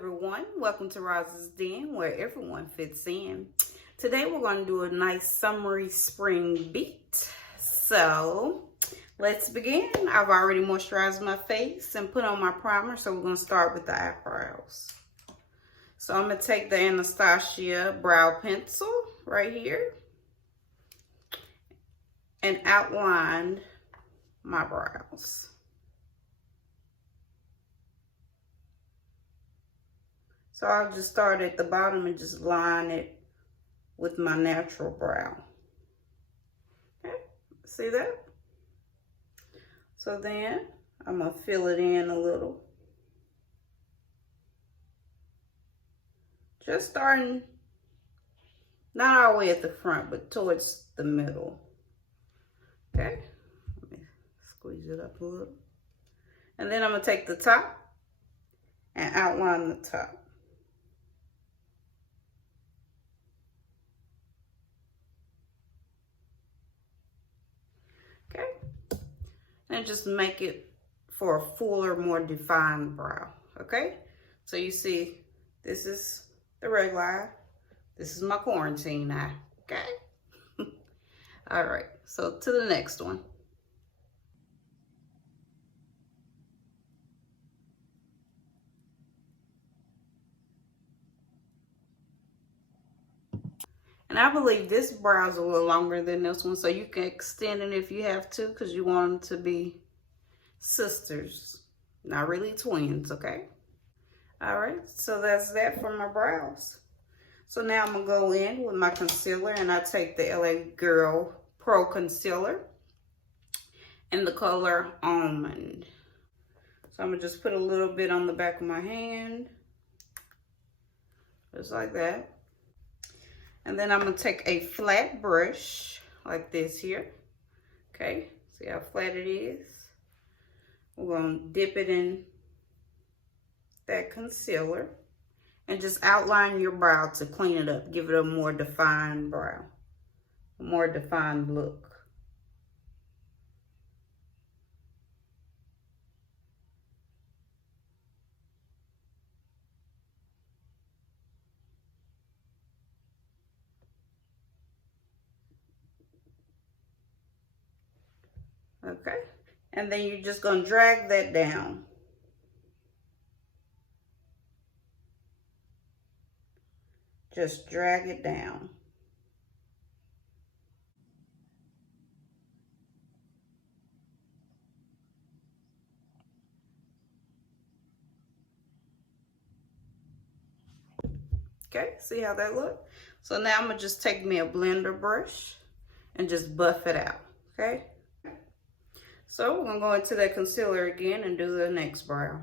everyone, welcome to Roz's Den, where everyone fits in. Today we're going to do a nice summery spring beat. So let's begin. I've already moisturized my face and put on my primer, so we're going to start with the eyebrows. So I'm going to take the Anastasia brow pencil right here and outline my brows. So I'll just start at the bottom and just line it with my natural brow. Okay, see that? So then I'm gonna fill it in a little. Just starting, not all the way at the front, but towards the middle. Okay, let me squeeze it up a little. And then I'm gonna take the top and outline the top. Okay, and just make it for a fuller, more defined brow. Okay, so you see, this is the regular eye, this is my quarantine eye. Okay, all right, so to the next one. And I believe this brow is a little longer than this one, so you can extend it if you have to, because you want them to be sisters, not really twins, okay? All right, so that's that for my brows. So now I'm gonna go in with my concealer, and I take the LA Girl Pro Concealer in the color Almond. So I'm gonna just put a little bit on the back of my hand, just like that. And then I'm gonna take a flat brush like this here. Okay, see how flat it is? We're gonna dip it in that concealer and just outline your brow to clean it up. Give it a more defined brow, a more defined look. Okay, and then you're just gonna drag that down. Just drag it down. Okay, see how that look? So now I'm gonna just take me a blender brush and just buff it out, okay? So we're gonna go into that concealer again and do the next brow.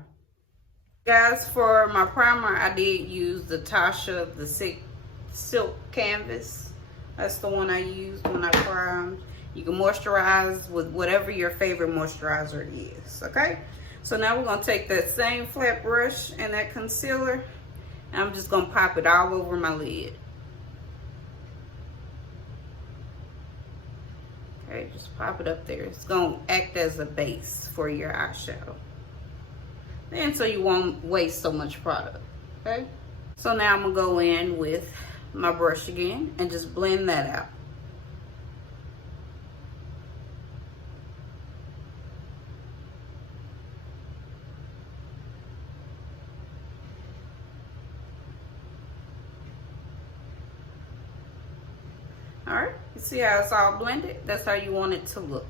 Guys, for my primer, I did use the Tasha, the Silk Canvas. That's the one I used when I primed. You can moisturize with whatever your favorite moisturizer is, okay? So now we're gonna take that same flat brush and that concealer, and I'm just gonna pop it all over my lid. Okay, just pop it up there. It's gonna act as a base for your eyeshadow. And so you won't waste so much product, okay? So now I'm gonna go in with my brush again and just blend that out. All right, you see how it's all blended? That's how you want it to look.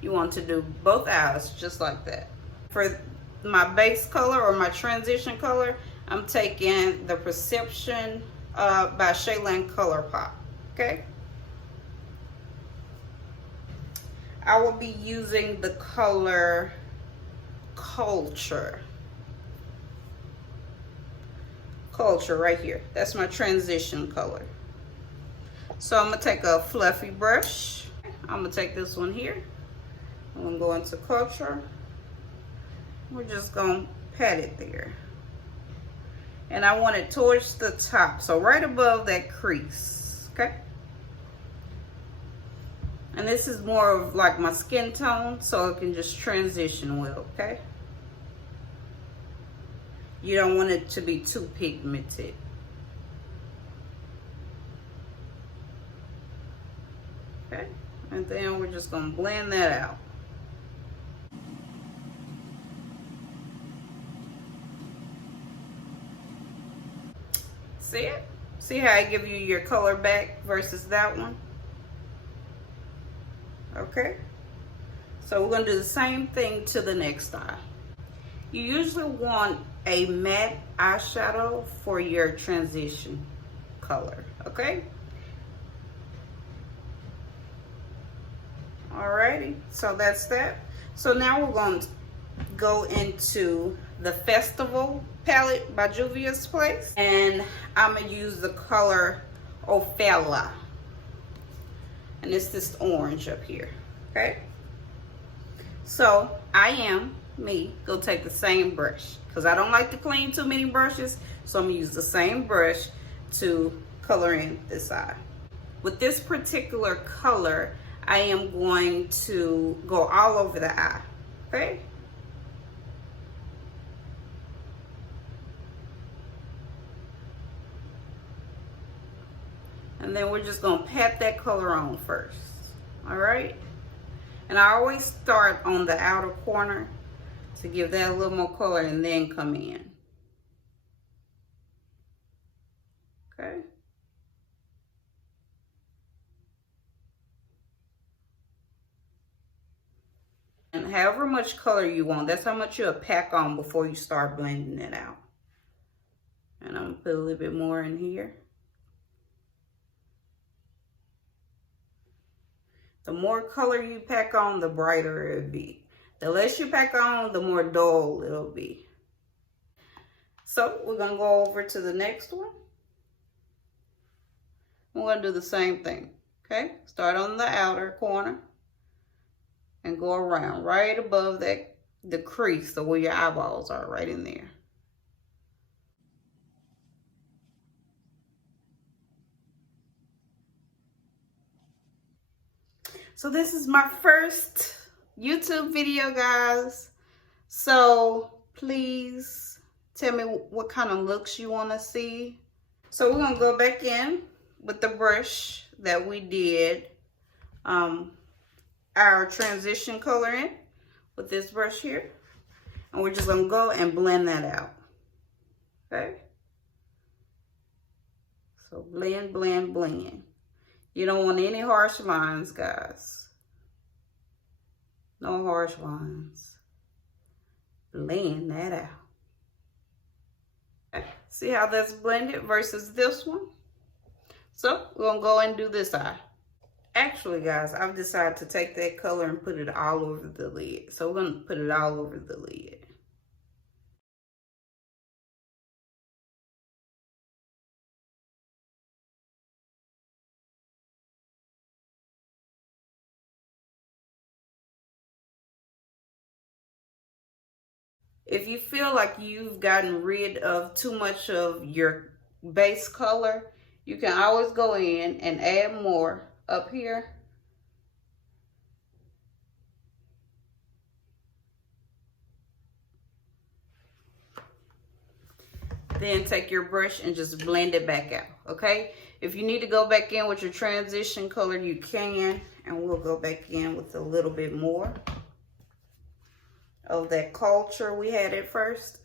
You want to do both eyes just like that. For my base color or my transition color, I'm taking the Perception by Shaylan ColourPop, okay? I will be using the color Culture right here. That's my transition color. So I'm gonna take a fluffy brush. I'm gonna take this one here. I'm gonna go into Culture. We're just gonna pat it there. And I want it towards the top, so right above that crease, okay? And this is more of like my skin tone, so it can just transition well, okay? You don't want it to be too pigmented. Okay, and then we're just gonna blend that out. See it? See how I give you your color back versus that one? Okay, so we're gonna do the same thing to the next eye. You usually want a matte eyeshadow for your transition color, okay? Alrighty, so that's that. So now we're going to go into the Festival palette by Juvia's Place, and I'm gonna use the color Ophelia, and it's this orange up here. Okay, so go take the same brush because I don't like to clean too many brushes, so I'm gonna use the same brush to color in this eye. With this particular color, I am going to go all over the eye. Okay. And then we're just gonna pat that color on first, all right? And I always start on the outer corner to give that a little more color and then come in, okay? And however much color you want, that's how much you'll pack on before you start blending it out. And I'm gonna put a little bit more in here. The more color you pack on, the brighter it'll be. The less you pack on, the more dull it'll be. So we're gonna go over to the next one. We're gonna do the same thing, okay? Start on the outer corner and go around right above that, the crease of where your eyeballs are, right in there. So this is my first YouTube video, guys. So please tell me what kind of looks you want to see. So we're gonna go back in with the brush that we did our transition color in with this brush here. And we're just gonna go and blend that out, okay? So blend, blend, blend. You don't want any harsh lines, guys. No harsh lines. Blend that out. Okay. See how that's blended versus this one? So we're gonna go and do this eye. Actually, guys, I've decided to take that color and put it all over the lid. So we're gonna put it all over the lid. If you feel like you've gotten rid of too much of your base color, you can always go in and add more up here. Then take your brush and just blend it back out, okay? If you need to go back in with your transition color, you can, and we'll go back in with a little bit more of that culture we had at first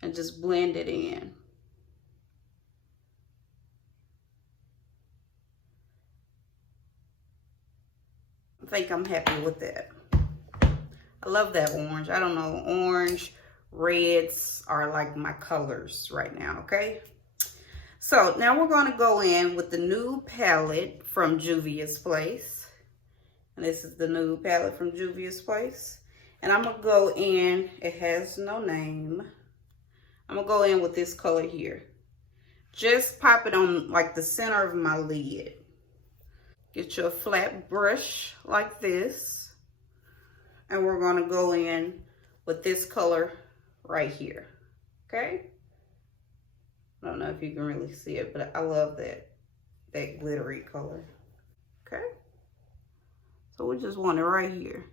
and just blend it in. I think I'm happy with that. I love that orange. I don't know, orange, reds are like my colors right now, okay? So now we're gonna go in with the new palette from Juvia's Place. And this is the new palette from Juvia's Place. And I'm gonna go in, it has no name. I'm gonna go in with this color here. Just pop it on like the center of my lid. Get you a flat brush like this. And we're gonna go in with this color right here, okay? I don't know if you can really see it, but I love that glittery color, okay? So we just want it right here.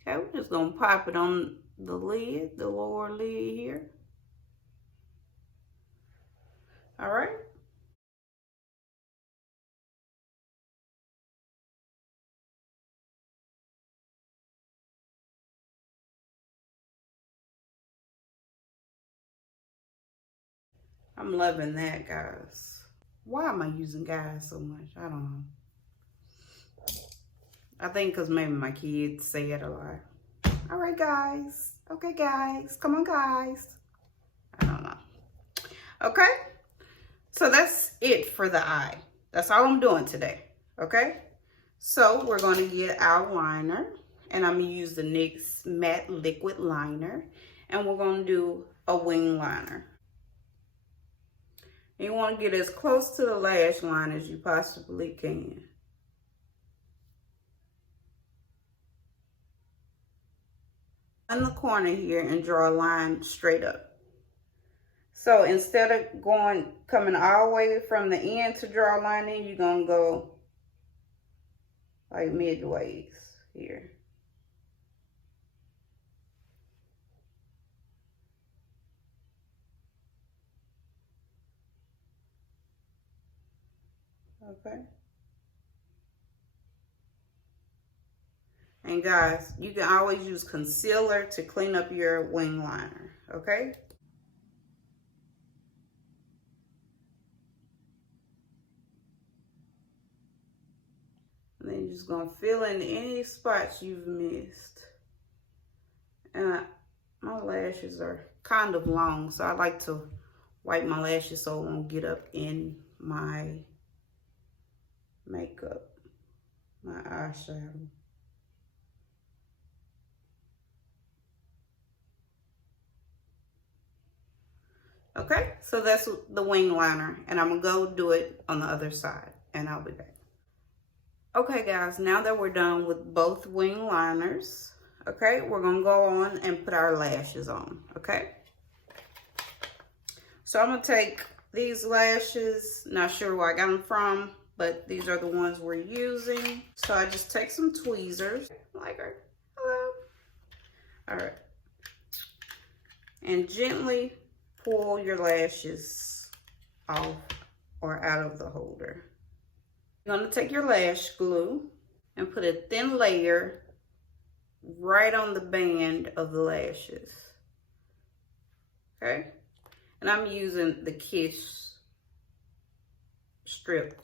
Okay, we're just gonna pop it on the lid, the lower lid here. All right. I'm loving that, guys. Why am I using guys so much? I don't know. I think because maybe my kids say it a lot. All right, guys. Okay, guys. Come on, guys. I don't know. Okay. So that's it for the eye. That's all I'm doing today. Okay. So we're going to get our liner. And I'm going to use the NYX Matte Liquid Liner. And we're going to do a wing liner. You want to get as close to the lash line as you possibly can. In the corner here and draw a line straight up. So instead of coming all the way from the end to draw a line in, you're going to go like midways here. Okay. And guys, you can always use concealer to clean up your wing liner, okay? And then you're just gonna fill in any spots you've missed. And my lashes are kind of long, so I like to wipe my lashes so it won't get up in my makeup, my eyeshadow. Okay, so that's the wing liner, and I'm gonna go do it on the other side, and I'll be back. Okay, guys, now that we're done with both wing liners, okay, we're gonna go on and put our lashes on, okay? So I'm gonna take these lashes, not sure where I got them from, but these are the ones we're using. So I just take some tweezers, like her, hello. All right, and gently pull your lashes off or out of the holder. You're gonna take your lash glue and put a thin layer right on the band of the lashes, okay? And I'm using the Kiss strip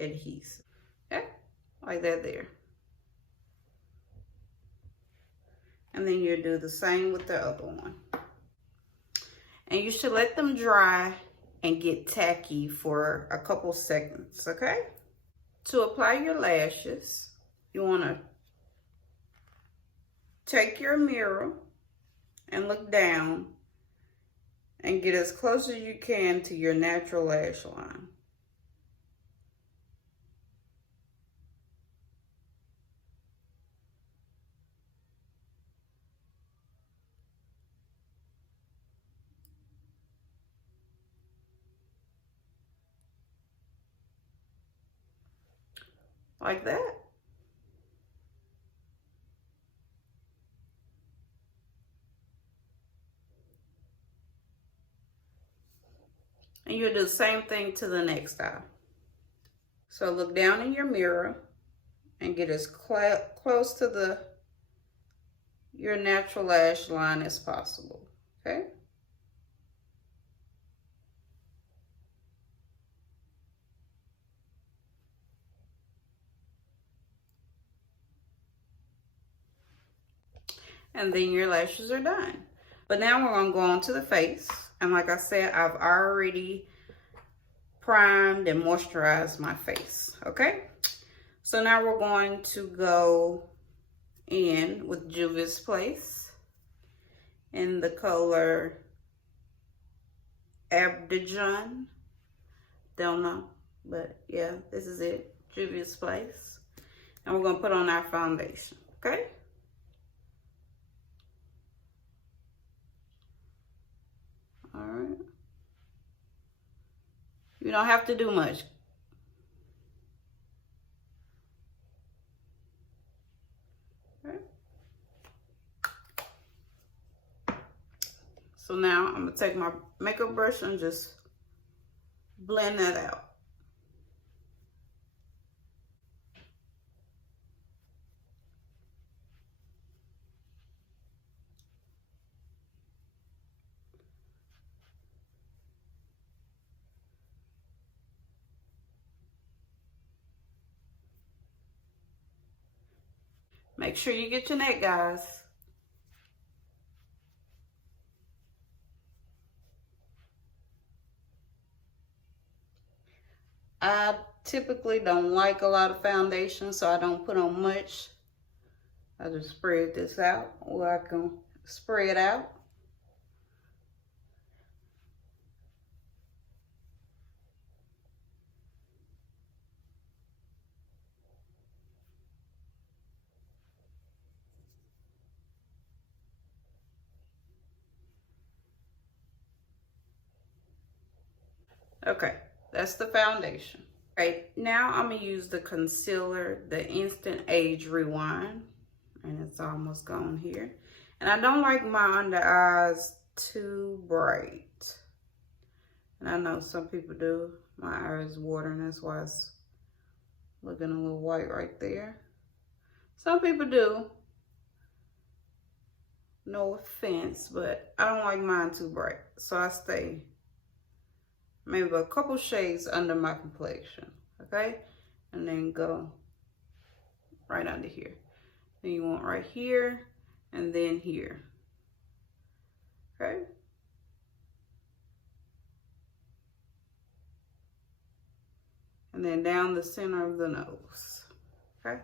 adhesive, okay? Like that there. And then you do the same with the other one. And you should let them dry and get tacky for a couple seconds, okay? To apply your lashes, you wanna take your mirror and look down and get as close as you can to your natural lash line. Like that. And you'll do the same thing to the next eye. So look down in your mirror and get as close to your natural lash line as possible, okay? And then your lashes are done. But now we're gonna go on to the face. And like I said, I've already primed and moisturized my face, okay? So now we're going to go in with Juvia's Place in the color Abidjan. Don't know, but yeah, this is it, Juvia's Place. And we're gonna put on our foundation, okay? All right. You don't have to do much. Okay. So now I'm gonna take my makeup brush and just blend that out. Make sure you get your net, guys. I typically don't like a lot of foundation, so I don't put on much. I just spread this out where I can spray it out. Okay, that's the foundation. Right, now I'm gonna use the concealer, the Instant Age Rewind, and it's almost gone here. And I don't like my under eyes too bright. And I know some people do. My eye is watering, that's why it's looking a little white right there. Some people do. No offense, but I don't like mine too bright. So I stay maybe a couple shades under my complexion, okay? And then go right under here. Then you want right here and then here, okay? And then down the center of the nose, okay?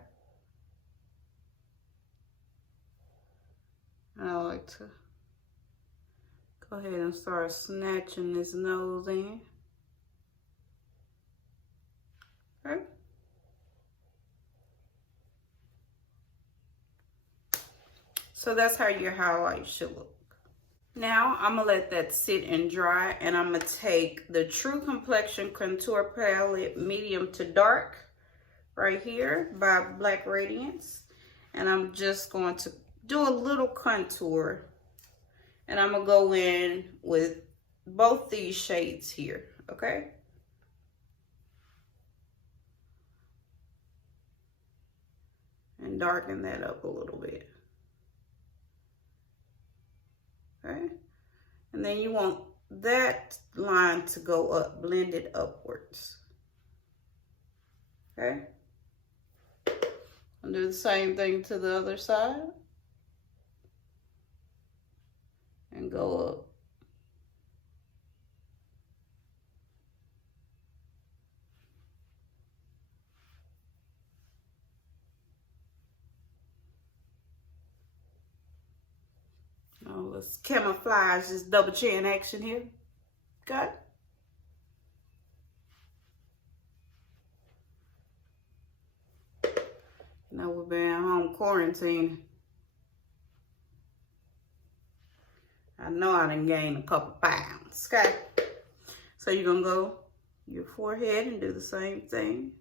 And I like to go ahead and start snatching this nose in, okay? So that's how your highlight should look. Now I'm gonna let that sit and dry, and I'm gonna take the True Complexion Contour Palette Medium to Dark right here by Black Radiance. And I'm just going to do a little contour, and I'm gonna go in with both these shades here, okay? And darken that up a little bit. Okay, and then you want that line to go up, blend it upwards. Okay, and do the same thing to the other side, and go up. Now let's camouflage this double chin action here. Okay. Now we're being home quarantined. I know I done gained a couple pounds, okay? So you're gonna go your forehead and do the same thing.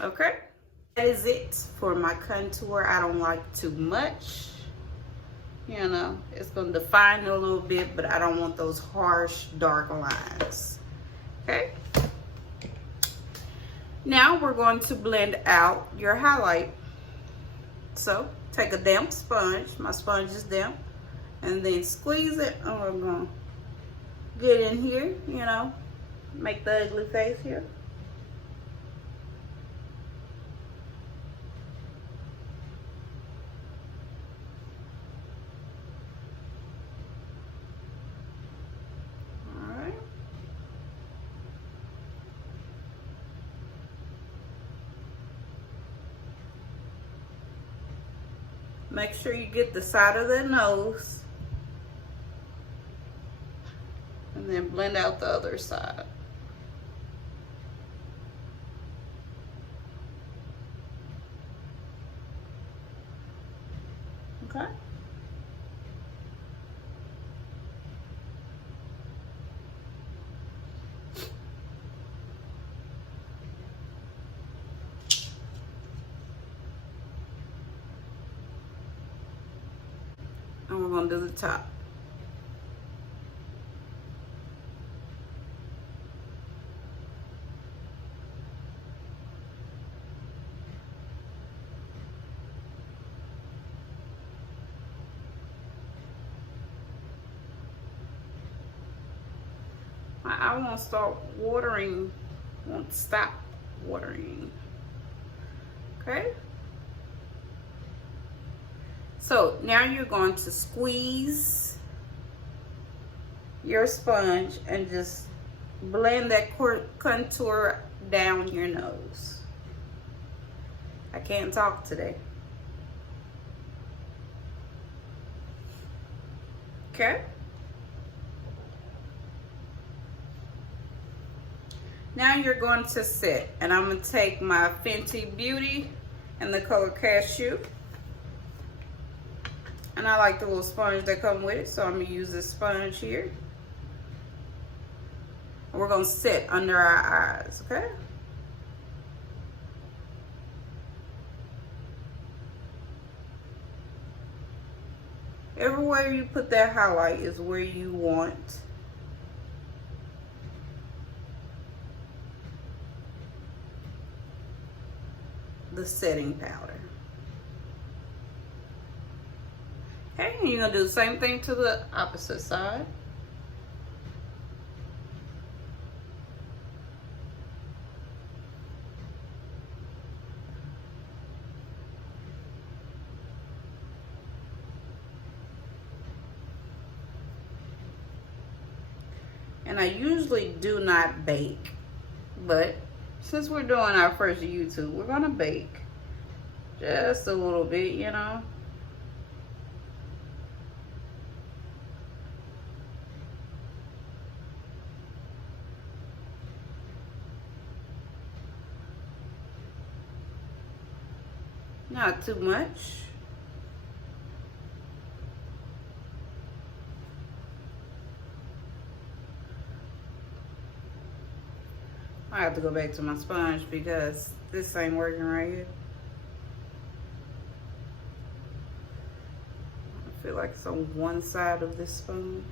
Okay, that is it for my contour. I don't like too much. You know, it's gonna define it a little bit, but I don't want those harsh, dark lines. Okay. Now we're going to blend out your highlight. So take a damp sponge. My sponge is damp. And then squeeze it. And we're gonna get in here, you know, make the ugly face here. Make sure you get the side of the nose. And then blend out the other side. Okay. And we're going to do the top. I won't start watering, won't stop watering. Okay? So now you're going to squeeze your sponge and just blend that contour down your nose. I can't talk today. Okay? Now you're going to set, and I'm going to take my Fenty Beauty in the color Cashew. And I like the little sponge that come with it, so I'm going to use this sponge here. And we're going to set under our eyes, okay? Everywhere you put that highlight is where you want the setting powder. Okay, and you're gonna do the same thing to the opposite side. And I usually do not bake, but since we're doing our first YouTube, we're gonna bake just a little bit, you know. Not too much. I have to go back to my sponge because this ain't working right here. I feel like it's on one side of this sponge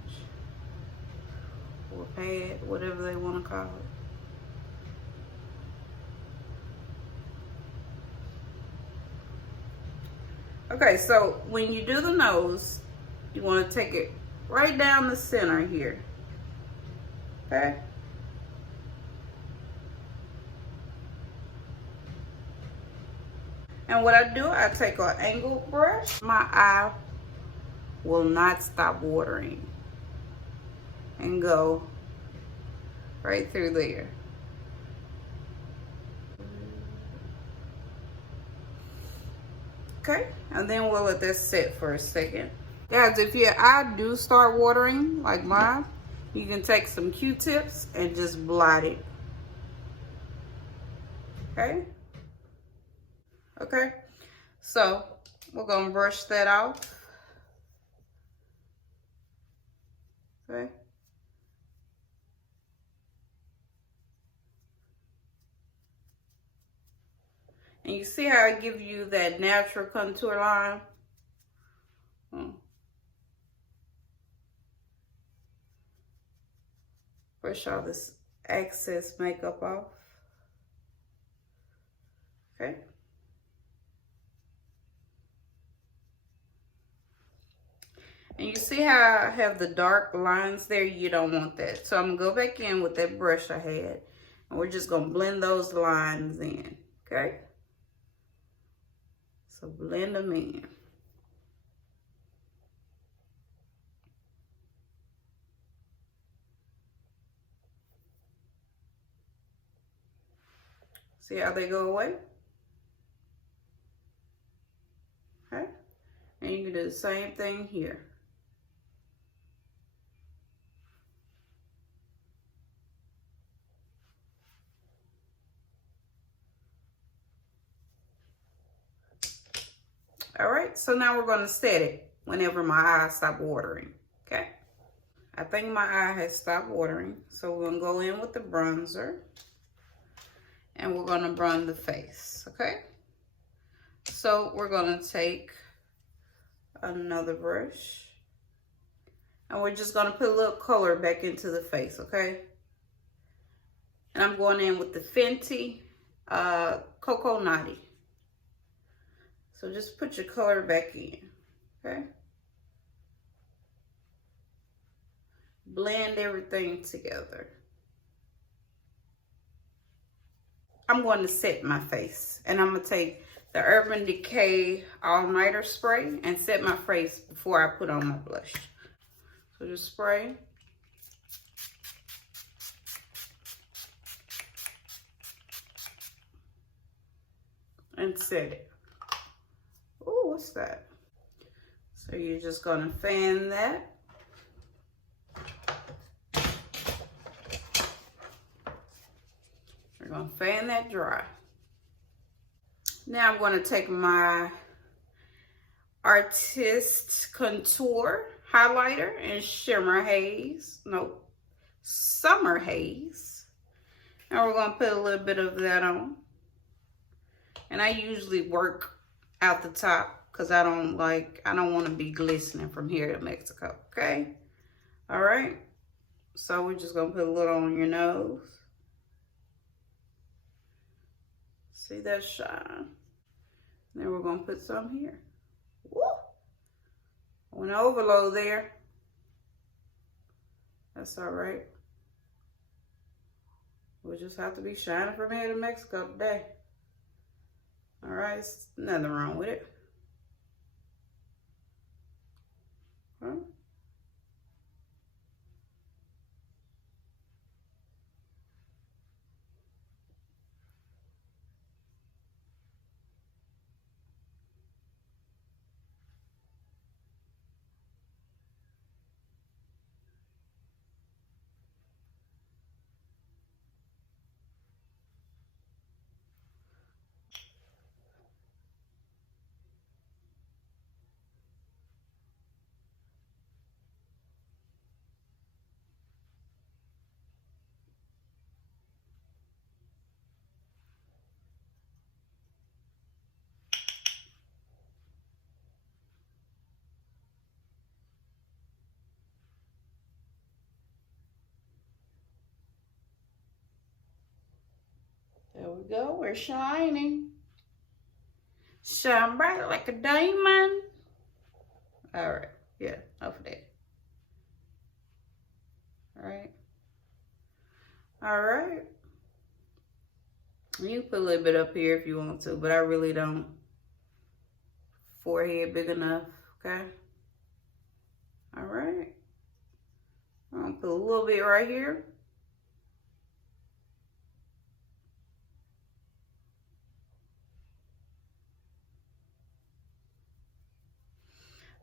or pad, whatever they want to call it. Okay, so when you do the nose, you want to take it right down the center here. Okay? And what I do, I take an angled brush. My eye will not stop watering and go right through there. Okay, and then we'll let this sit for a second. Guys, if your eye do start watering like mine, you can take some Q-tips and just blot it. Okay? Okay, so we're gonna brush that off. Okay. And you see how I give you that natural contour line? Brush all this excess makeup off. Okay. And you see how I have the dark lines there? You don't want that. So I'm gonna go back in with that brush I had. And we're just gonna blend those lines in, okay? So blend them in. See how they go away? Okay. And you can do the same thing here. All right, so now we're going to set it whenever my eyes stop watering, okay? I think my eye has stopped watering, so we're going to go in with the bronzer, and we're going to bronze the face, okay? So we're going to take another brush, and we're just going to put a little color back into the face, okay? And I'm going in with the Fenty Coco Naughty. So just put your color back in, okay? Blend everything together. I'm going to set my face, and I'm going to take the Urban Decay All Nighter Spray and set my face before I put on my blush. So just spray. And set it. Oh, what's that? So you're just going to fan that. We're going to fan that dry. Now I'm going to take my Artist Contour highlighter and Summer Haze. And we're going to put a little bit of that on. And I usually work out the top because I don't want to be glistening from here to Mexico, okay? All right. So we're just going to put a little on your nose. See that shine? Then we're going to put some here. Woo! I went overload there. That's all right. We'll just have to be shining from here to Mexico today. All right, nothing wrong with it. Huh? There we go. We're shining. Shine bright like a diamond. All right. Yeah, enough of that. All right. All right. You can put a little bit up here if you want to, but I really don't. Forehead big enough, okay? All right. I'm gonna put a little bit right here.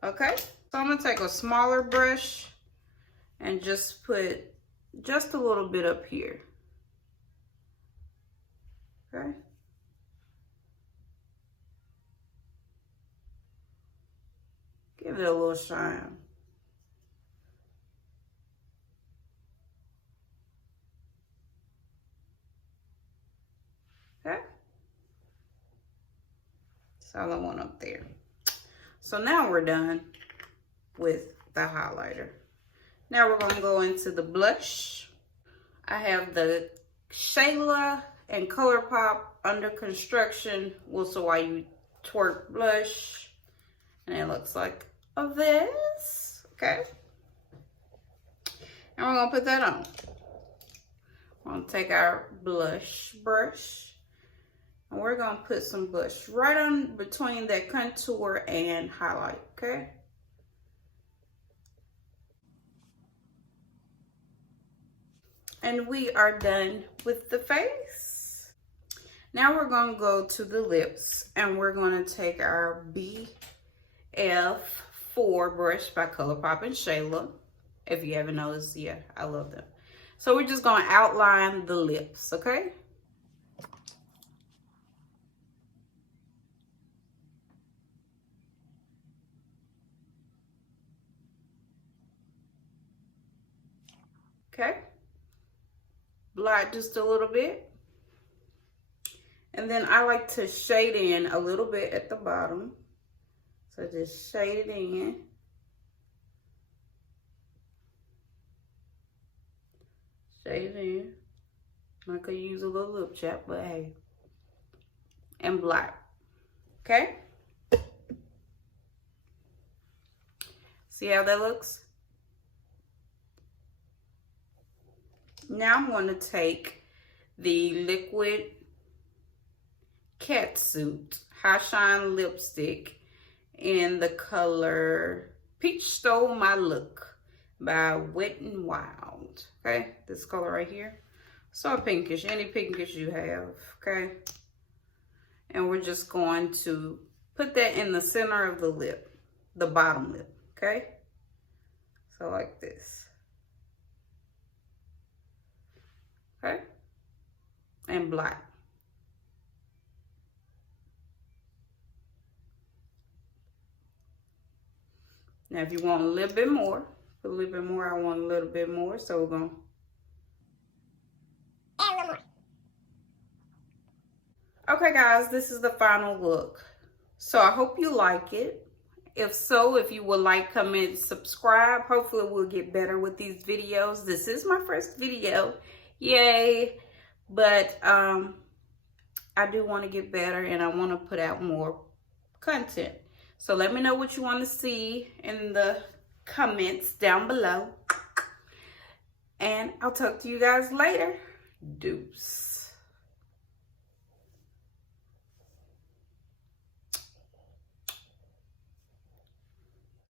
Okay, so I'm gonna take a smaller brush and just put just a little bit up here. Okay. Give it a little shine. Okay. That's all I want up there. So now we're done with the highlighter. Now we're gonna go into the blush. I have the Shayla and ColourPop Under Construction Whistle While You Twerk blush. And it looks like this, okay? And we're gonna put that on. We're gonna take our blush brush and we're gonna put some blush right on between that contour and highlight, okay? And we are done with the face. Now we're gonna go to the lips and we're gonna take our F4 brush by ColourPop and Shayla. If you haven't noticed, yeah, I love them. So we're just going to outline the lips, okay? Okay. Blot just a little bit. And then I like to shade in a little bit at the bottom. So just shade it in. Shade it in. I could use a little lip chap, but hey. And blot. Okay? See how that looks? Now I'm going to take the Liquid Catsuit High Shine Lipstick in the color Peach Stole My Look by Wet n Wild. Okay, this color right here. So pinkish, any pinkish you have, okay? And we're just going to put that in the center of the lip, the bottom lip, okay? So like this. Okay? And black. Now if you want a little bit more, put a little bit more. I want a little bit more, so we're going to add a little more. Okay guys, this is the final look. So I hope you like it. If so, if you would like, comment, subscribe. Hopefully we'll get better with these videos. This is my first video. Yay. But I do want to get better and I want to put out more content. So let me know what you want to see in the comments down below. And I'll talk to you guys later. Deuce.